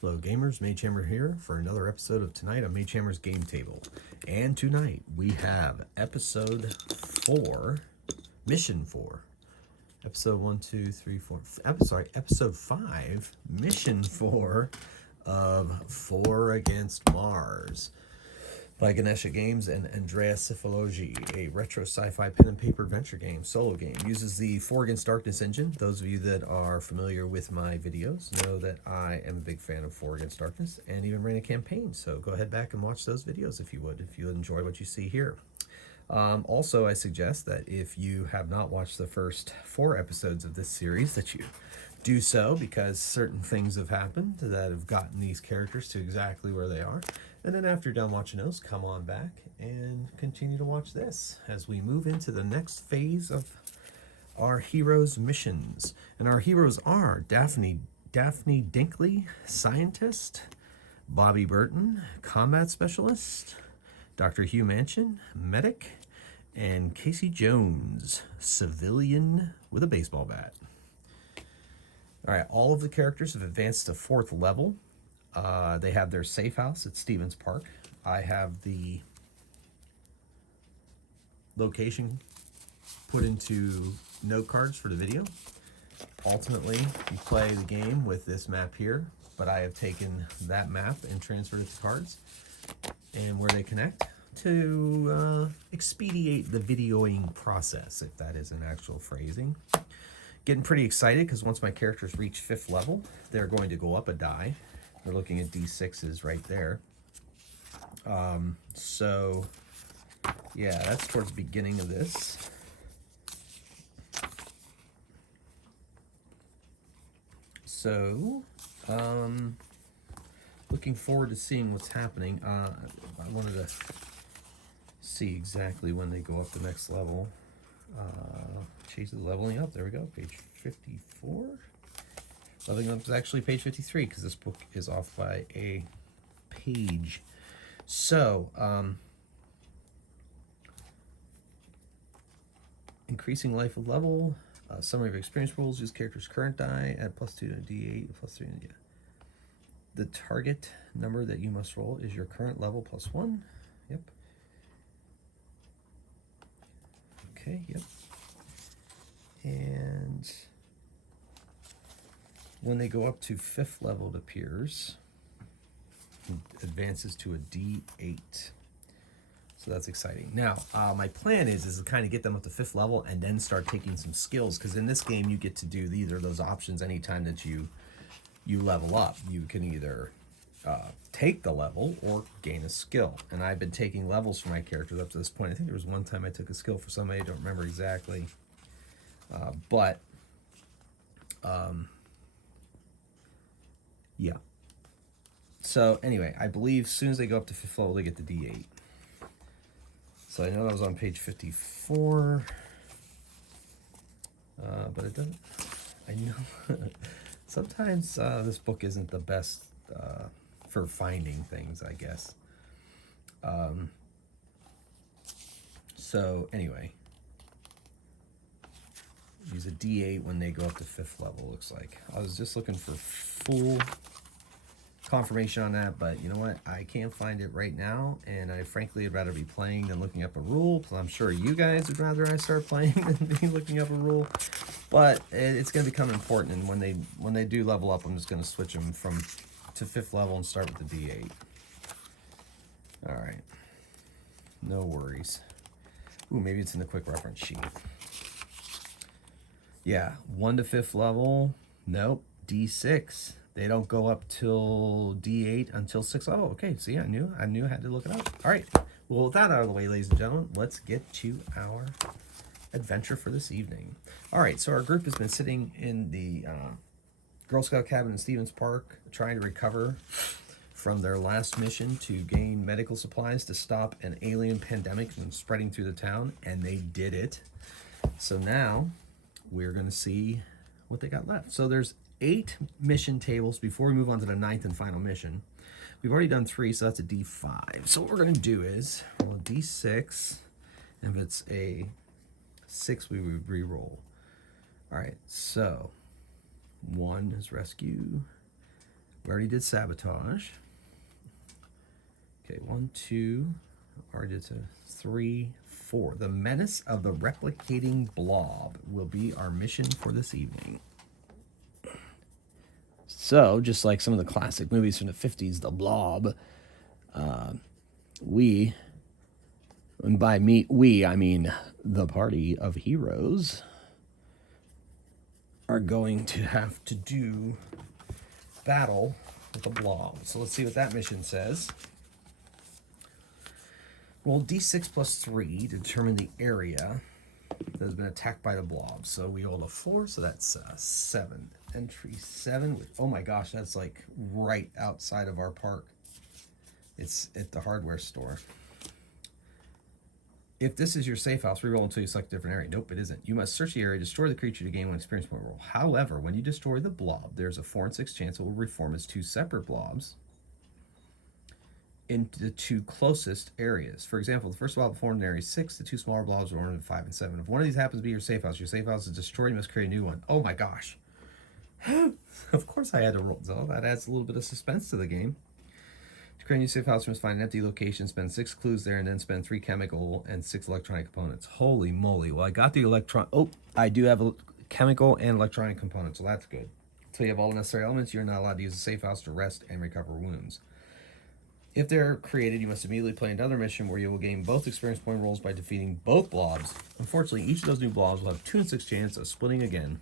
Hello gamers, Magehammer here for another episode of tonight on Magehammer's Game Table. And tonight we have episode 4, mission 4. Episode 1, 2, 3, 4, episode 5, mission 4 of 4 Against Mars by Ganesha Games and Andrea Cifalogi, a retro sci-fi pen and paper adventure game, solo game. Uses the 4 Against Darkness engine. Those of you that are familiar with my videos know that I am a big fan of 4 Against Darkness and even ran a campaign. So go ahead back and watch those videos if you enjoy what you see here. Also, I suggest that if you have not watched the first 4 episodes of this series, that you do so, because certain things have happened that have gotten these characters to exactly where they are. And then after you're done watching those, come on back and continue to watch this as we move into the next phase of our heroes' missions. And our heroes are Daphne Dinkley, scientist; Bobby Burton, combat specialist; Dr. Hugh Manchin, medic; and Casey Jones, civilian with a baseball bat. All right, all of the characters have advanced to 4th level. They have their safe house at Stevens Park. I have the location put into note cards for the video. Ultimately, you play the game with this map here, but I have taken that map and transferred it to cards and where they connect to expedite the videoing process, if that is an actual phrasing. Getting pretty excited because once my characters reach 5th level, they're going to go up a die. We're looking at D6s right there. So, yeah, that's towards the beginning of this. So, looking forward to seeing what's happening. I wanted to see exactly when they go up the next level. Chase is leveling up. There we go, page 54. Leveling up is actually page 53 because this book is off by a page. So, increasing life of level, summary of experience rules, use character's current die, add +2 to D8, +3 to D8. The target number that you must roll is your current level +1. Yep. Okay, yep. And when they go up to 5th level, it appears, it advances to a D8. So that's exciting. Now, my plan is to kind of get them up to 5th level and then start taking some skills, because in this game you get to do either of those options anytime that you level up. You can either take the level or gain a skill. And I've been taking levels for my characters up to this point. I think there was one time I took a skill for somebody, I don't remember exactly. Yeah. So anyway, I believe as soon as they go up to 5th level, they get the D8. So I know that was on page 54, but it doesn't, I know, sometimes this book isn't the best for finding things, I guess. So anyway, use a D8 when they go up to 5th level, looks like. I was just looking for full confirmation on that, but you know what, I can't find it right now, and I frankly would rather be playing than looking up a rule, because I'm sure you guys would rather I start playing than be looking up a rule. But it's going to become important, and when they do level up, I'm just going to switch them to 5th level and start with the D8. All right, no worries. Ooh, maybe it's in the quick reference sheet. Yeah, 1 to 5th level, nope, D6. They don't go up till D8 until 6. Oh, okay. See, I knew I had to look it up. All right. Well, with that out of the way, ladies and gentlemen, let's get to our adventure for this evening. All right. So our group has been sitting in the Girl Scout cabin in Stevens Park, trying to recover from their last mission to gain medical supplies to stop an alien pandemic from spreading through the town, and they did it. So now we're going to see what they got left. So there's 8 mission tables before we move on to the 9th and final mission. We've already done 3, so that's a D5. So what we're going to do is roll a D6, and if it's a 6, we would re-roll. All right, so 1 is rescue, We already did sabotage. Okay, 1, 2. Already did 3, 4. The menace of the replicating blob will be our mission for this evening. So, just like some of the classic movies from the 50s, The Blob, we, and by we, I mean the party of heroes, are going to have to do battle with the blob. So let's see what that mission says. Roll d6 plus 3 to determine the area that has been attacked by the blob. So we rolled a 4, so that's 7. Entry 7. Oh my gosh, that's like right outside of our park. It's at the hardware store. If this is your safe house, reroll until you select a different area. Nope, it isn't. You must search the area, destroy the creature to gain 1 experience point roll. However, when you destroy the blob, there's a 4 and 6 chance it will reform as 2 separate blobs into the 2 closest areas. For example, the first blob formed in area 6, the 2 smaller blobs were in 5 and 7. If one of these happens to be your safe house is destroyed, you must create a new one. Oh my gosh. Of course I had to roll. So that adds a little bit of suspense to the game. To create a new safe house, you must find an empty location, spend 6 clues there, and then spend 3 chemical and 6 electronic components. Holy moly. Well, I got the Oh, I do have a chemical and electronic components, so that's good. So you have all the necessary elements. You're not allowed to use a safe house to rest and recover wounds. If they're created, you must immediately play another mission where you will gain both experience point rolls by defeating both blobs. Unfortunately, each of those new blobs will have 2 and 6 chance of splitting again.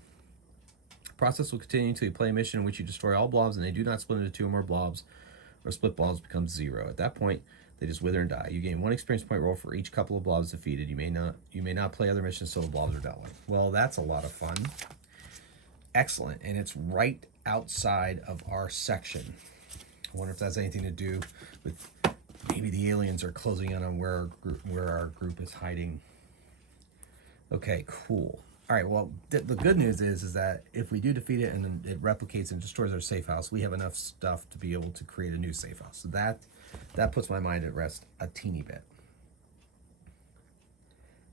The process will continue until you play a mission in which you destroy all blobs and they do not split into 2 or more blobs, or split blobs becomes 0. At that point, they just wither and die. You gain 1 experience point roll for each couple of blobs defeated. You may not play other missions until the blobs are dealt with. Well, that's a lot of fun. Excellent, and it's right outside of our section. I wonder if that has anything to do with maybe the aliens are closing in on where our group is hiding. Okay, cool. All right, well, the good news is that if we do defeat it and then it replicates and destroys our safe house, we have enough stuff to be able to create a new safe house. So that puts my mind at rest a teeny bit.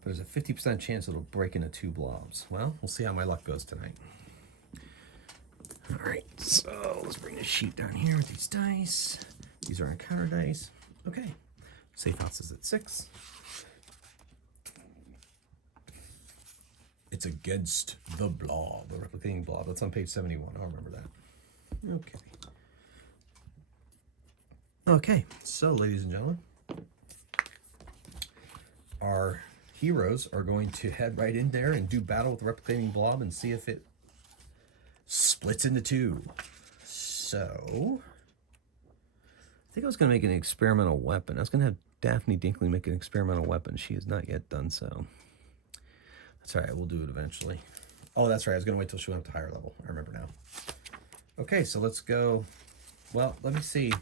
But there's a 50% chance it'll break into 2 blobs. Well, we'll see how my luck goes tonight. All right, so let's bring the sheet down here with these dice. These are encounter dice. Okay, safe house is at 6. It's against the blob, the replicating blob. That's on page 71. I'll remember that. Okay. Okay, so ladies and gentlemen, our heroes are going to head right in there and do battle with the replicating blob and see if it splits into 2. So, I think I was going to make an experimental weapon. I was going to have Daphne Dinkley make an experimental weapon. She has not yet done so. That's all right. We'll do it eventually. Oh, that's right. I was going to wait till she went up to higher level. I remember now. Okay, so let's go. Well, let me see.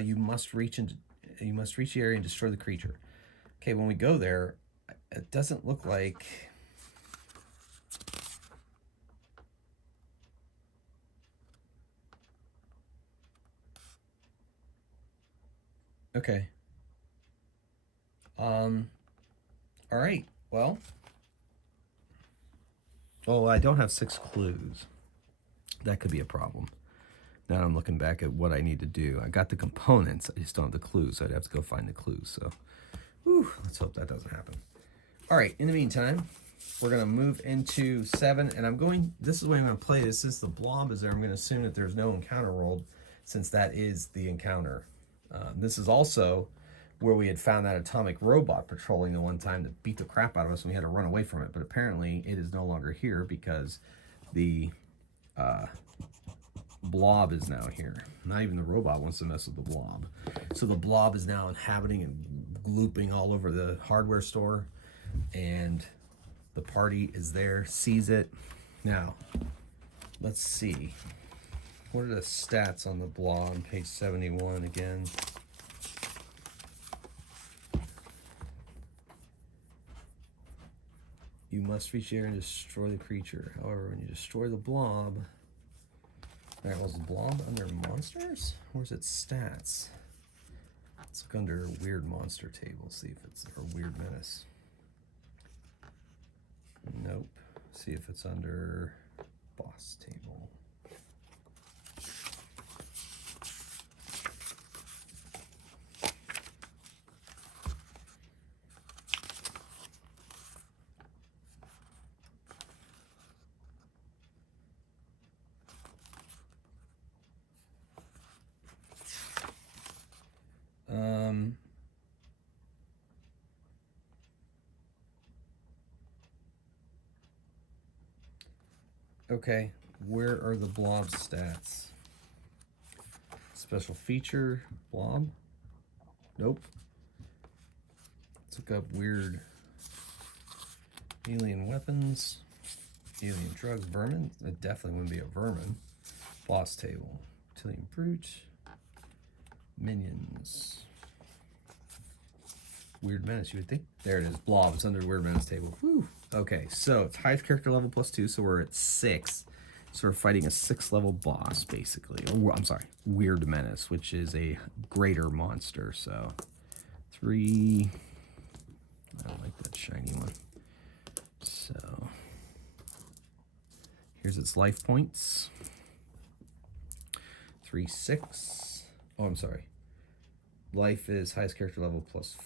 You must reach the area and destroy the creature. Okay, when we go there, it doesn't look like. Okay. All right. Well. Oh, I don't have 6 clues. That could be a problem. Now I'm looking back at what I need to do. I got the components. I just don't have the clues, so I'd have to go find the clues. So, whew, let's hope that doesn't happen. All right. In the meantime, we're going to move into 7, and this is the way I'm going to play this. Since the blob is there, I'm going to assume that there's no encounter rolled, since that is the encounter. This is also where we had found that atomic robot patrolling the one time that beat the crap out of us and we had to run away from it. But apparently it is no longer here because the blob is now here. Not even the robot wants to mess with the blob. So the blob is now inhabiting and glooping all over the hardware store. And the party is there, sees it. Now, let's see. What are the stats on the blob on page 71 again? You must reach the area and destroy the creature. However, when you destroy the blob... All right, was the blob under monsters? Or is it stats? Let's look under weird monster table, see if it's... or weird menace. Nope. See if it's under... boss table. Okay, where are the blob stats? Special feature, blob? Nope. Let's look up weird alien weapons, alien drugs, vermin. It definitely wouldn't be a vermin. Boss table, reptilian brute, minions. Weird menace, you would think. There it is, blob. It's under the weird menace table. Whew. Okay, so it's highest character level +2, so we're at 6. So we're fighting a 6th level boss, basically. Oh, I'm sorry, weird menace, which is a greater monster. So 3. I don't like that shiny one. So here's its life points. 3, 6. Oh, I'm sorry. Life is highest character level plus.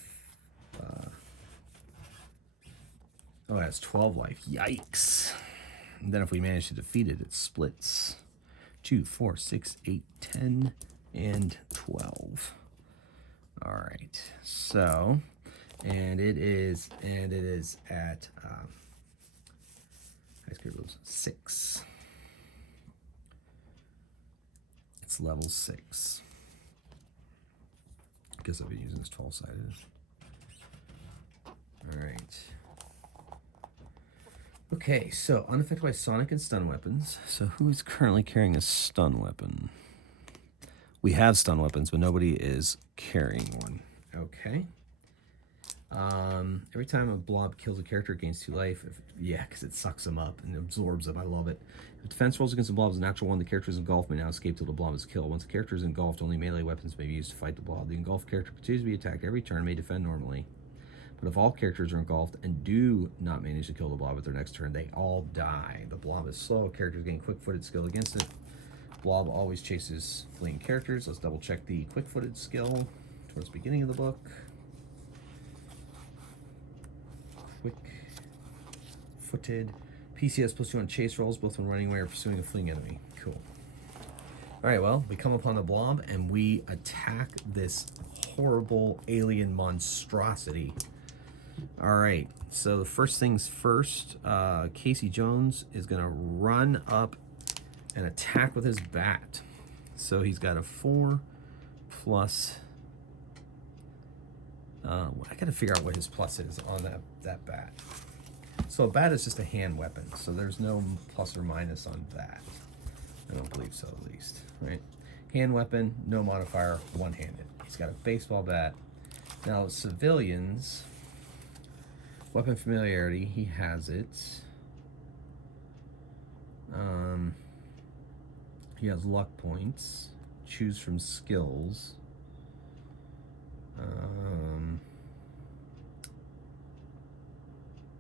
Oh, it has 12 life. Yikes. And then if we manage to defeat it, it splits 2, 4, 6, 8, 10, and 12. All right. So, and it is at highest character level 6. It's level 6. I guess I've been using this 12-sided. All right. Okay, so unaffected by sonic and stun weapons. So who is currently carrying a stun weapon? We have stun weapons, but nobody is carrying one. Okay. Every time a blob kills a character, it gains 2 life. Yeah, because it sucks them up and absorbs them. I love it. If defense rolls against the blob is a natural 1, the character is engulfed may now escape till the blob is killed. Once the character is engulfed, only melee weapons may be used to fight the blob. The engulfed character continues to be attacked every turn, may defend normally. But if all characters are engulfed and do not manage to kill the blob at their next turn, they all die. The blob is slow. Characters gain quick-footed skill against it. Blob always chases fleeing characters. Let's double-check the quick-footed skill towards the beginning of the book. Quick-footed. PCS +2 on chase rolls, both when running away or pursuing a fleeing enemy. Cool. All right, well, we come upon the blob and we attack this horrible alien monstrosity. All right, so the first things first, Casey Jones is gonna run up and attack with his bat. So he's got a 4 plus, I gotta figure out what his plus is on that bat. So a bat is just a hand weapon, so there's no plus or minus on that. I don't believe so, at least, right? Hand weapon, no modifier, one-handed. He's got a baseball bat. Now, civilians, weapon familiarity, he has it. He has luck points. Choose from skills.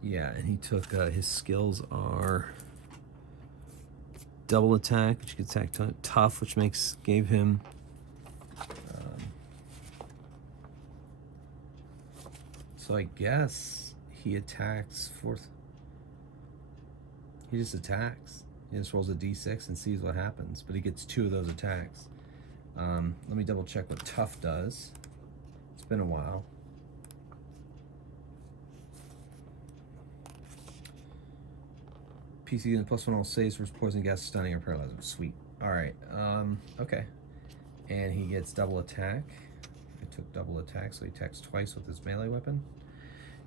Yeah, and he took, his skills are double attack, which can attack tough, which gave him so I guess he attacks 4th. He just attacks. He just rolls a d6 and sees what happens, but he gets 2 of those attacks. Let me double check what tough does. It's been a while. PC unit +1 all saves for poison, gas, stunning, or paralyzing. Sweet. All right. Okay. And he gets double attack. I took double attack, so he attacks twice with his melee weapon.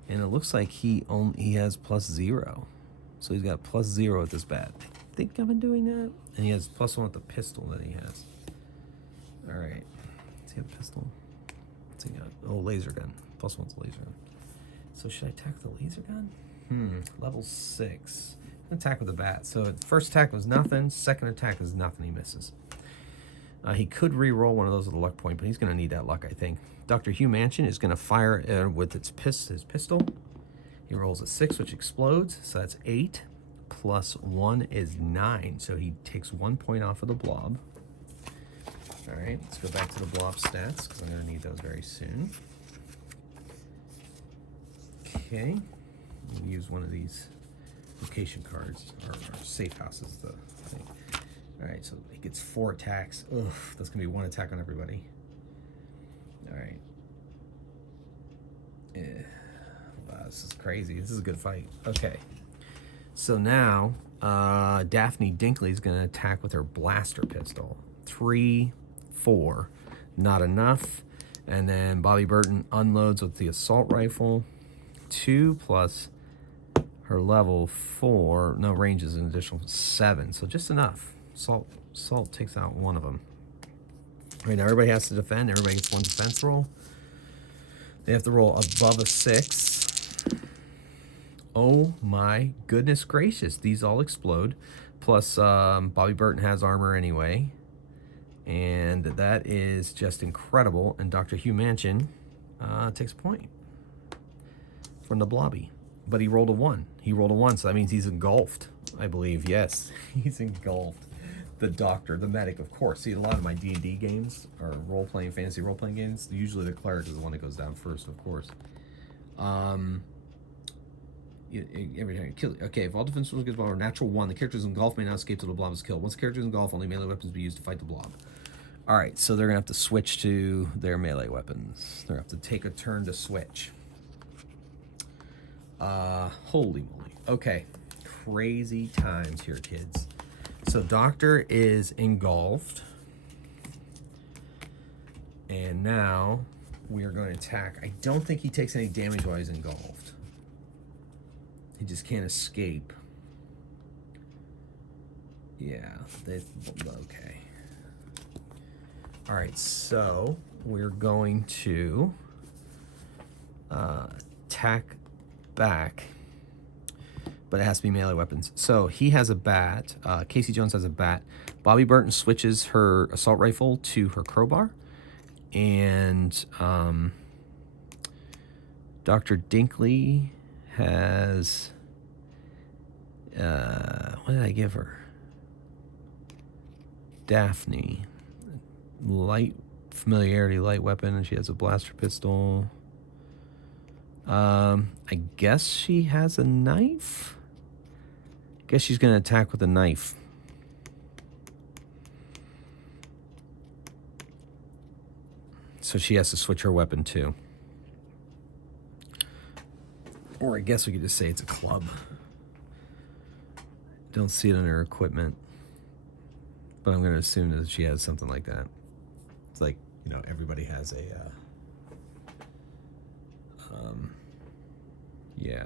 And it looks like he has +0, so he's got +0 with this bat. I think I've been doing that. And he has +1 with the pistol that he has. All right. Does he have a pistol? What's he got? Oh, laser gun. +1's laser gun. So should I attack the laser gun? Level 6. Attack with the bat. So first attack was nothing. Second attack is nothing. He misses. He could re-roll one of those with a luck point, but he's going to need that luck, I think. Dr. Hugh Mansion is going to fire with his pistol. He rolls a 6, which explodes, so that's 8. plus 1 is 9. So he takes 1 point off of the blob. All right, let's go back to the blob stats because I'm going to need those very soon. Okay, we'll use one of these location cards, or safe houses, the thing. All right, so he gets 4 attacks. Ugh, that's going to be 1 attack on everybody. All right. Wow, this is crazy. This is a good fight. Okay. So now, Daphne Dinkley is going to attack with her blaster pistol. 3, 4. Not enough. And then Bobby Burton unloads with the assault rifle. 2 plus her level 4. No, range is an additional 7. So just enough. Salt takes out 1 of them. All right, now everybody has to defend. Everybody gets 1 defense roll. They have to roll above a 6. Oh my goodness gracious. These all explode. Plus, Bobby Burton has armor anyway. And that is just incredible. And Dr. Hugh Manchin takes a point from the blobby. But he rolled a 1. He rolled a 1, so that means he's engulfed, I believe. Yes, he's engulfed. The doctor, the medic, of course. See, a lot of my D&D games, or role-playing, fantasy role-playing games, usually the cleric is the one that goes down first, of course. Every time you kill it. Okay, if all defense rolls against the blob are natural 1, the characters engulfed may not escape till the blob is killed. Once the character is engulfed, only melee weapons be used to fight the blob. All right, so they're going to have to switch to their melee weapons. They're going to have to take a turn to switch. Holy moly. Okay, crazy times here, kids. So Doctor is engulfed. And now we are going to attack. I don't think he takes any damage while he's engulfed. He just can't escape. Yeah, okay. All right, so we're going to attack back, but it has to be melee weapons. So he has a bat. Casey Jones has a bat. Bobby Burton switches her assault rifle to her crowbar. And Dr. Dinkley has... what did I give her? Daphne. Light familiarity, light weapon, and she has a blaster pistol. I guess she has a knife? I guess she's going to attack with a knife. So she has to switch her weapon too. Or I guess we could just say it's a club. Don't see it on her equipment. But I'm going to assume that she has something like that. It's like, you know, everybody has a... yeah.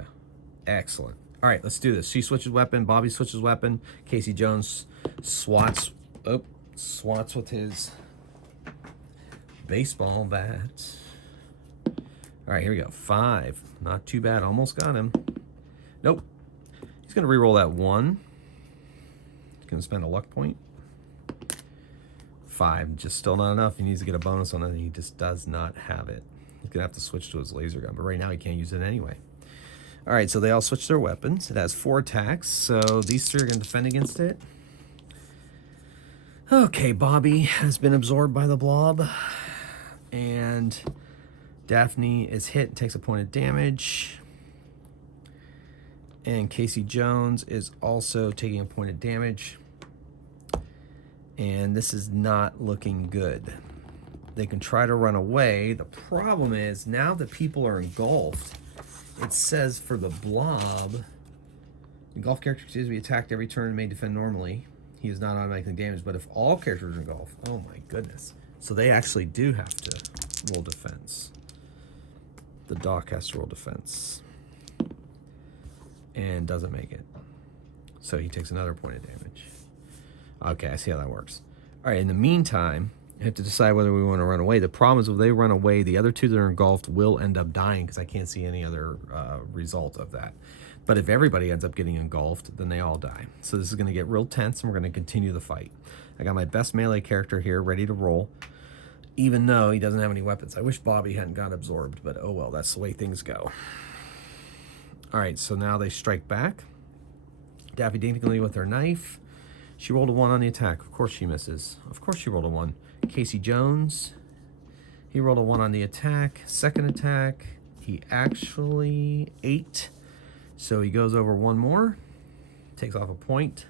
Excellent. All right, let's do this. She switches weapon. Bobby switches weapon. Casey Jones swats with his baseball bat. All right, here we go. 5. Not too bad. Almost got him. Nope. He's going to re-roll that 1. He's going to spend a luck point. 5. Just still not enough. He needs to get a bonus on it. He just does not have it. He's going to have to switch to his laser gun. But right now he can't use it anyway. All right, so they all switch their weapons. It has 4 attacks, so these 3 are going to defend against it. Okay, Bobby has been absorbed by the blob. And Daphne is hit and takes a point of damage. And Casey Jones is also taking a point of damage. And this is not looking good. They can try to run away. The problem is, now that people are engulfed, it says for the blob, engulfed character continues to be attacked every turn and may defend normally. He is not automatically damaged, but if all characters are engulfed, oh my goodness. So they actually do have to roll defense. The doc has to roll defense. And doesn't make it. So he takes another point of damage. Okay, I see how that works. All right, in the meantime, I have to decide whether we want to run away. The problem is if they run away, the other 2 that are engulfed will end up dying because I can't see any other result of that. But if everybody ends up getting engulfed, then they all die. So this is going to get real tense, and we're going to continue the fight. I got my best melee character here ready to roll, even though he doesn't have any weapons. I wish Bobby hadn't got absorbed, but oh well, that's the way things go. All right, so now they strike back. Daphne daintily with her knife. She rolled a 1 on the attack. Of course she misses. Of course she rolled a 1. Casey Jones, he rolled a 1 on the attack. Second attack, he actually 8. So he goes over 1 more. Takes off a point.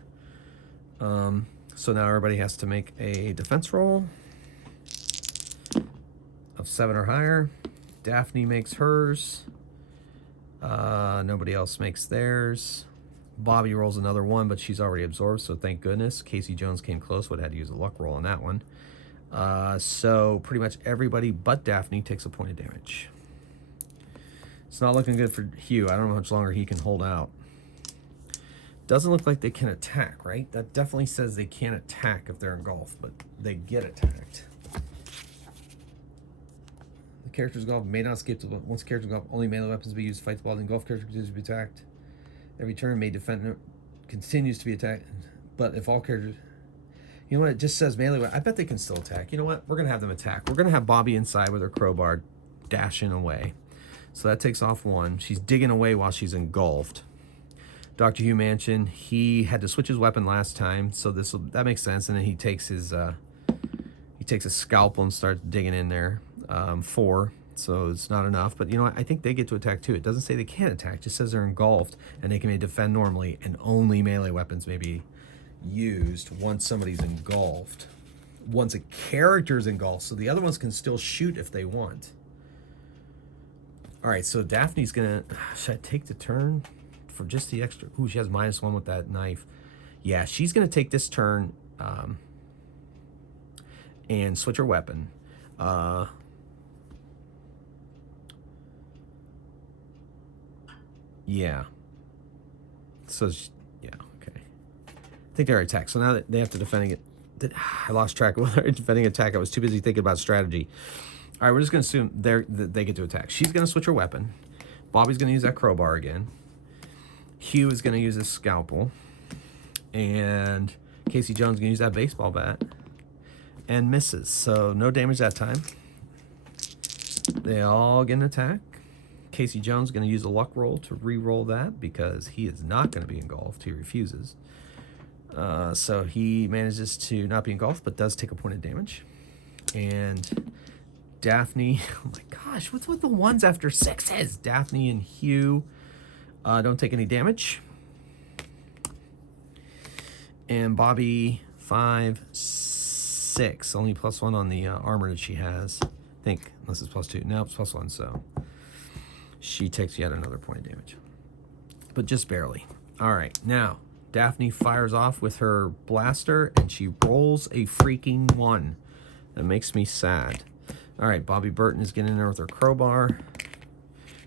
So now everybody has to make a defense roll of 7 or higher. Daphne makes hers. Nobody else makes theirs. Bobby rolls another 1, but she's already absorbed, so thank goodness. Casey Jones came close, would have had to use a luck roll on that one. So pretty much everybody but Daphne takes a point of damage. It's not looking good for Hugh. I don't know how much longer he can hold out. Doesn't look like they can attack, right? That definitely says they can't attack if they're engulfed, but they get attacked. The character's engulfed may not skip to once character's engulfed. Only melee weapons be used to fight the ball. The engulfed character continues to be attacked. Every turn may defend continues to be attacked, but if all characters, you know what? It just says melee. I bet they can still attack. You know what? We're gonna have them attack. We're gonna have Bobby inside with her crowbar, dashing away. So that takes off 1. She's digging away while she's engulfed. Dr. Hugh Mansion, he had to switch his weapon last time, so that makes sense. And then he takes his a scalpel and starts digging in there. 4, so it's not enough. But you know what? I think they get to attack too. It doesn't say they can't attack; it just says they're engulfed and they can defend normally, and only melee weapons may be used once somebody's engulfed. Once a character's engulfed, so the other ones can still shoot if they want. All right, so Daphne's gonna. Should I take the turn? For just the extra, ooh, she has -1 with that knife. Yeah, she's gonna take this turn and switch her weapon. Yeah. So yeah, okay. I think they're attacked. So now that they have to defend it. I lost track of whether defending attack. I was too busy thinking about strategy. All right, we're just gonna assume they get to attack. She's gonna switch her weapon. Bobby's gonna use that crowbar again. Hugh is going to use his scalpel, and Casey Jones is going to use that baseball bat, and misses. So no damage that time. They all get an attack. Casey Jones is going to use a luck roll to re-roll that because he is not going to be engulfed. He refuses. So he manages to not be engulfed, but does take a point of damage. And Daphne, oh my gosh, what's with the 1s after 6s? Daphne and Hugh don't take any damage. And Bobby, 5, 6. Only +1 on the armor that she has. I think, unless it's +2. No, it's +1, so she takes yet another point of damage. But just barely. All right, now, Daphne fires off with her blaster, and she rolls a freaking 1. That makes me sad. All right, Bobby Burton is getting in there with her crowbar.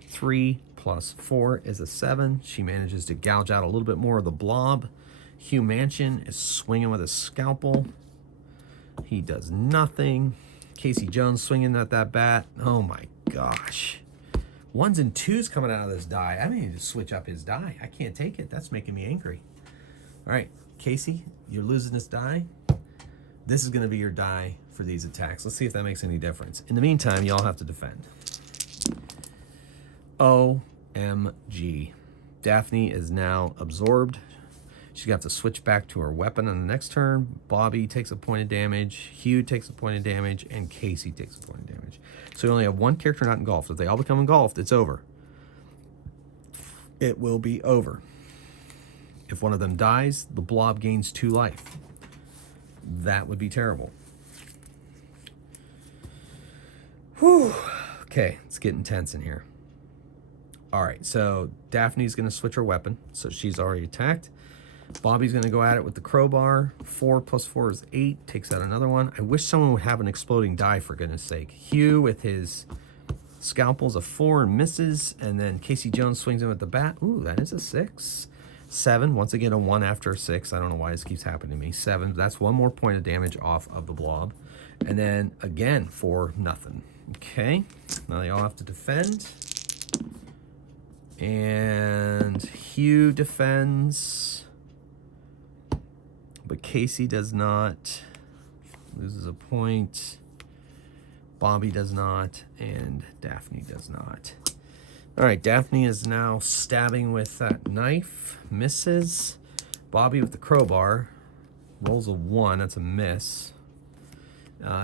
3 + 4 is a 7. She manages to gouge out a little bit more of the blob. Hugh Mansion is swinging with a scalpel. He does nothing. Casey Jones swinging at that bat. Oh my gosh. 1s and 2s coming out of this die. I need to switch up his die. I can't take it. That's making me angry. All right, Casey, you're losing this die. This is going to be your die for these attacks. Let's see if that makes any difference. In the meantime, y'all have to defend. OMG. Daphne is now absorbed. She's going to have to switch back to her weapon on the next turn. Bobby takes a point of damage. Hugh takes a point of damage. And Casey takes a point of damage. So you only have 1 character not engulfed. If they all become engulfed, it's over. It will be over. If one of them dies, the blob gains 2 life. That would be terrible. Whew. Okay, it's getting tense in here. All right, so Daphne's going to switch her weapon. So she's already attacked. Bobby's going to go at it with the crowbar. 4 + 4 is 8. Takes out another one. I wish someone would have an exploding die, for goodness sake. Hugh with his scalpel's a 4 and misses. And then Casey Jones swings in with the bat. Ooh, that is a 6. 7. Once again, a 1 after a 6. I don't know why this keeps happening to me. 7. That's 1 more point of damage off of the blob. And then, again, 4, nothing. Okay. Now they all have to defend. And Hugh defends, but Casey does not. Loses a point. Bobby does not, and Daphne does not. All right, Daphne is now stabbing with that knife. Misses. Bobby with the crowbar rolls a 1. That's a miss.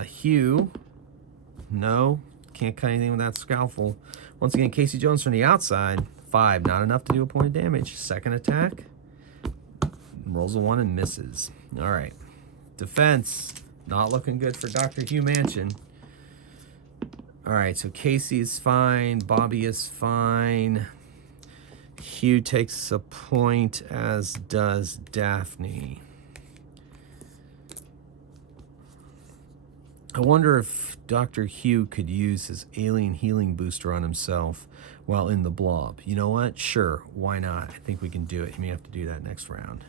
Hugh, no, can't cut anything with that scalpel. Once again, Casey Jones from the outside, 5, not enough to do a point of damage. Second attack, rolls a 1 and misses. All right, defense, not looking good for Dr. Hugh Mansion. All right, so Casey is fine, Bobby is fine. Hugh takes a point, as does Daphne. I wonder if Dr. Hugh could use his alien healing booster on himself while in the blob. You know what? Sure, why not? I think we can do it. You may have to do that next round.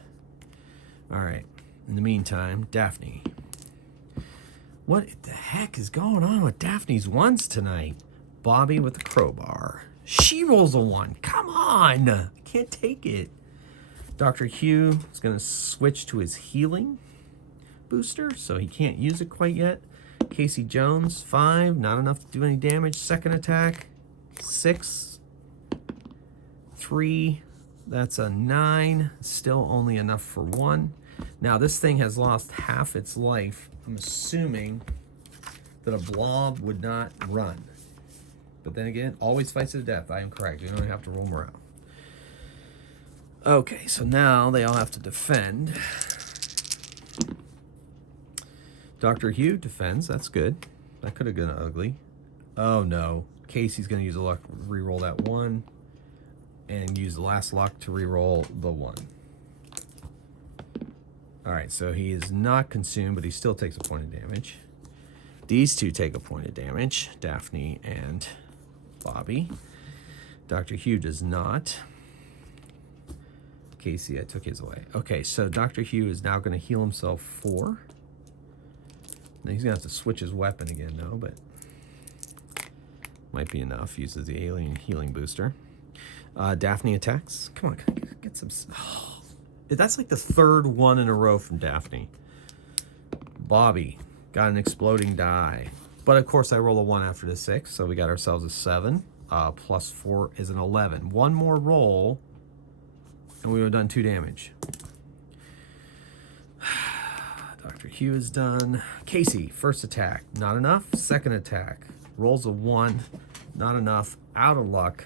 All right. In the meantime, Daphne. What the heck is going on with Daphne's 1s tonight? Bobby with the crowbar. She rolls a 1. Come on. I can't take it. Dr. Hugh is going to switch to his healing booster, so he can't use it quite yet. Casey Jones, 5, not enough to do any damage. Second attack, 6, 3, that's a 9. Still only enough for 1. Now this thing has lost half its life. I'm assuming that a blob would not run. But then again, always fights to the death. I am correct. You don't have to roll morale. Okay, so now they all have to defend. Dr. Hugh defends. That's good. That could have been ugly. Oh, no. Casey's going to use a luck, re-roll that 1, and use the last luck to re-roll the 1. All right, so he is not consumed, but he still takes a point of damage. These two take a point of damage, Daphne and Bobby. Dr. Hugh does not. Casey, I took his away. Okay, so Dr. Hugh is now going to heal himself 4. Now he's going to have to switch his weapon again, though, but might be enough. Uses the alien healing booster. Daphne attacks. Come on, get some... Oh, that's like the 3rd one in a row from Daphne. Bobby got an exploding die. But, of course, I roll a 1 after the 6, so we got ourselves a 7. Plus 4 is an 11. One more roll, and we would have done 2 damage. Dr. Hugh is done. Casey, first attack, not enough. Second attack, rolls a 1, not enough. Out of luck.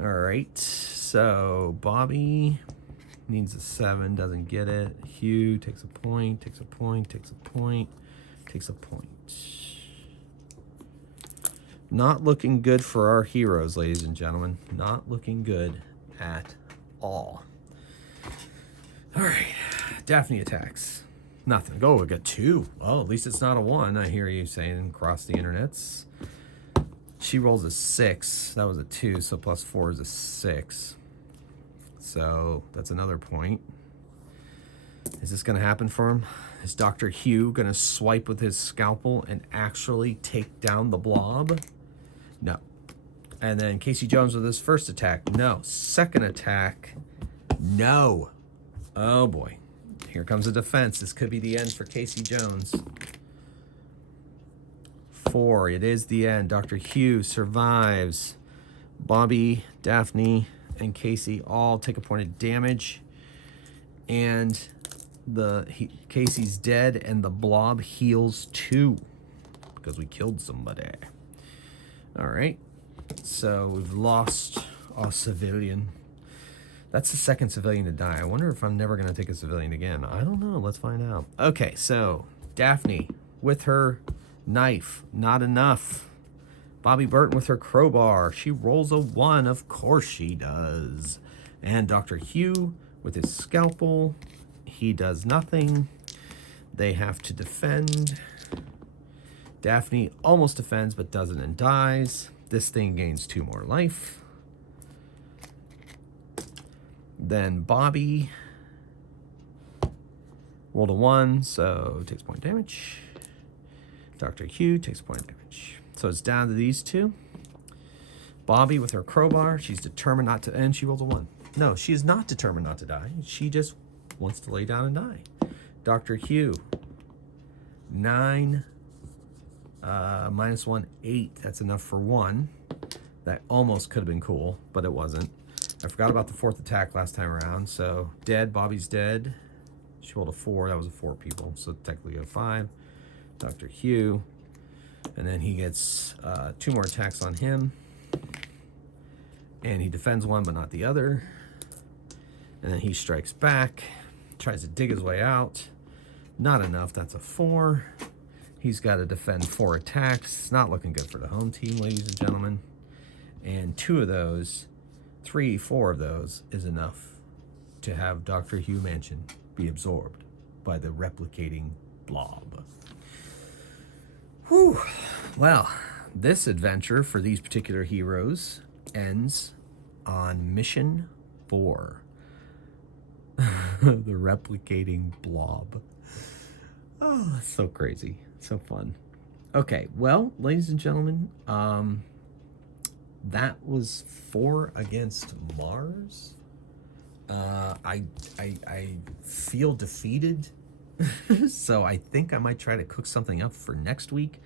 All right, so Bobby needs a 7, doesn't get it. Hugh takes a point, takes a point, takes a point, takes a point. Not looking good for our heroes, ladies and gentlemen. Not looking good at all. All right, Daphne attacks. Nothing. Go, we got 2. Oh, at least it's not a 1. I hear you saying across the internets. She rolls a 6. That was a 2, so plus 4 is a 6. So that's another point. Is this going to happen for him? Is Dr. Hugh going to swipe with his scalpel and actually take down the blob? No. And then Casey Jones with his first attack. No. Second attack. No. Oh, boy. Here comes the defense. This could be the end for Casey Jones. 4. It is the end. Dr. Hugh survives. Bobby, Daphne, and Casey all take a point of damage. And Casey's dead, and the blob heals 2 because we killed somebody. All right. So we've lost a civilian. That's the 2nd civilian to die. I wonder if I'm never going to take a civilian again. I don't know. Let's find out. Okay, so Daphne with her knife. Not enough. Bobby Burton with her crowbar. She rolls a 1. Of course she does. And Dr. Hugh with his scalpel. He does nothing. They have to defend. Daphne almost defends but doesn't and dies. This thing gains 2 more life. Then Bobby rolled a 1, so takes point damage. Dr. Hugh takes point damage. So it's down to these 2. Bobby with her crowbar. She's determined not to, and she rolls a 1. No, she is not determined not to die. She just wants to lay down and die. Dr. Hugh, 9, -1, 8. That's enough for 1. That almost could have been cool, but it wasn't. I forgot about the 4th attack last time around. So dead, Bobby's dead. She rolled a 4. That was a 4 people. So technically a 5. Dr. Hugh. And then he gets 2 more attacks on him. And he defends one but not the other. And then he strikes back. Tries to dig his way out. Not enough. That's a 4. He's got to defend 4 attacks. It's not looking good for the home team, ladies and gentlemen. And 2 of those, 4 of those is enough to have Dr. Hugh Mansion be absorbed by the replicating blob. Whew. Well, this adventure for these particular heroes ends on mission 4. The replicating blob. Oh, that's so crazy. So fun. Okay, well, ladies and gentlemen, that was 4 against Mars. I feel defeated. So I think I might try to cook something up for next week.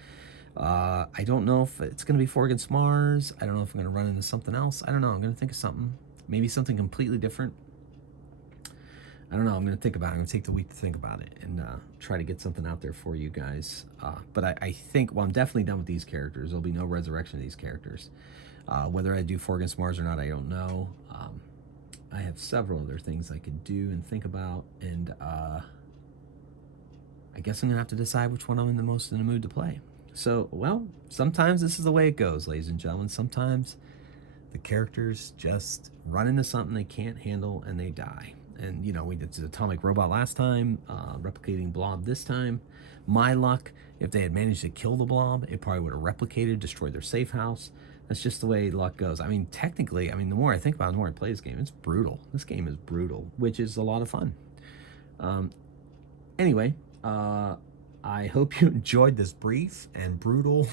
I don't know if it's going to be 4 against Mars. I don't know if I'm going to run into something else. I don't know. I'm going to think of something. Maybe something completely different. I don't know. I'm going to think about it. I'm going to take the week to think about it and try to get something out there for you guys. But I think, well, I'm definitely done with these characters. Therell be no resurrection of these characters. Whether I do 4 against Mars or not, I don't know. I have several other things I could do and think about. And I guess I'm going to have to decide which one I'm in the most in the mood to play. So, well, sometimes this is the way it goes, ladies and gentlemen. Sometimes the characters just run into something they can't handle and they die. And, you know, we did Atomic Robot last time, replicating blob this time. My luck, if they had managed to kill the blob, it probably would have replicated, destroyed their safe house. That's just the way luck goes. I mean, technically, the more I think about it, the more I play this game, it's brutal. This game is brutal, which is a lot of fun. Anyway, I hope you enjoyed this brief and brutal.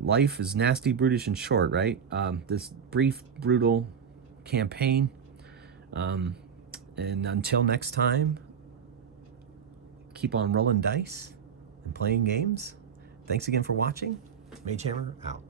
Life is nasty, brutish, and short, right? This brief, brutal campaign. And until next time, keep on rolling dice and playing games. Thanks again for watching. Magehammer out.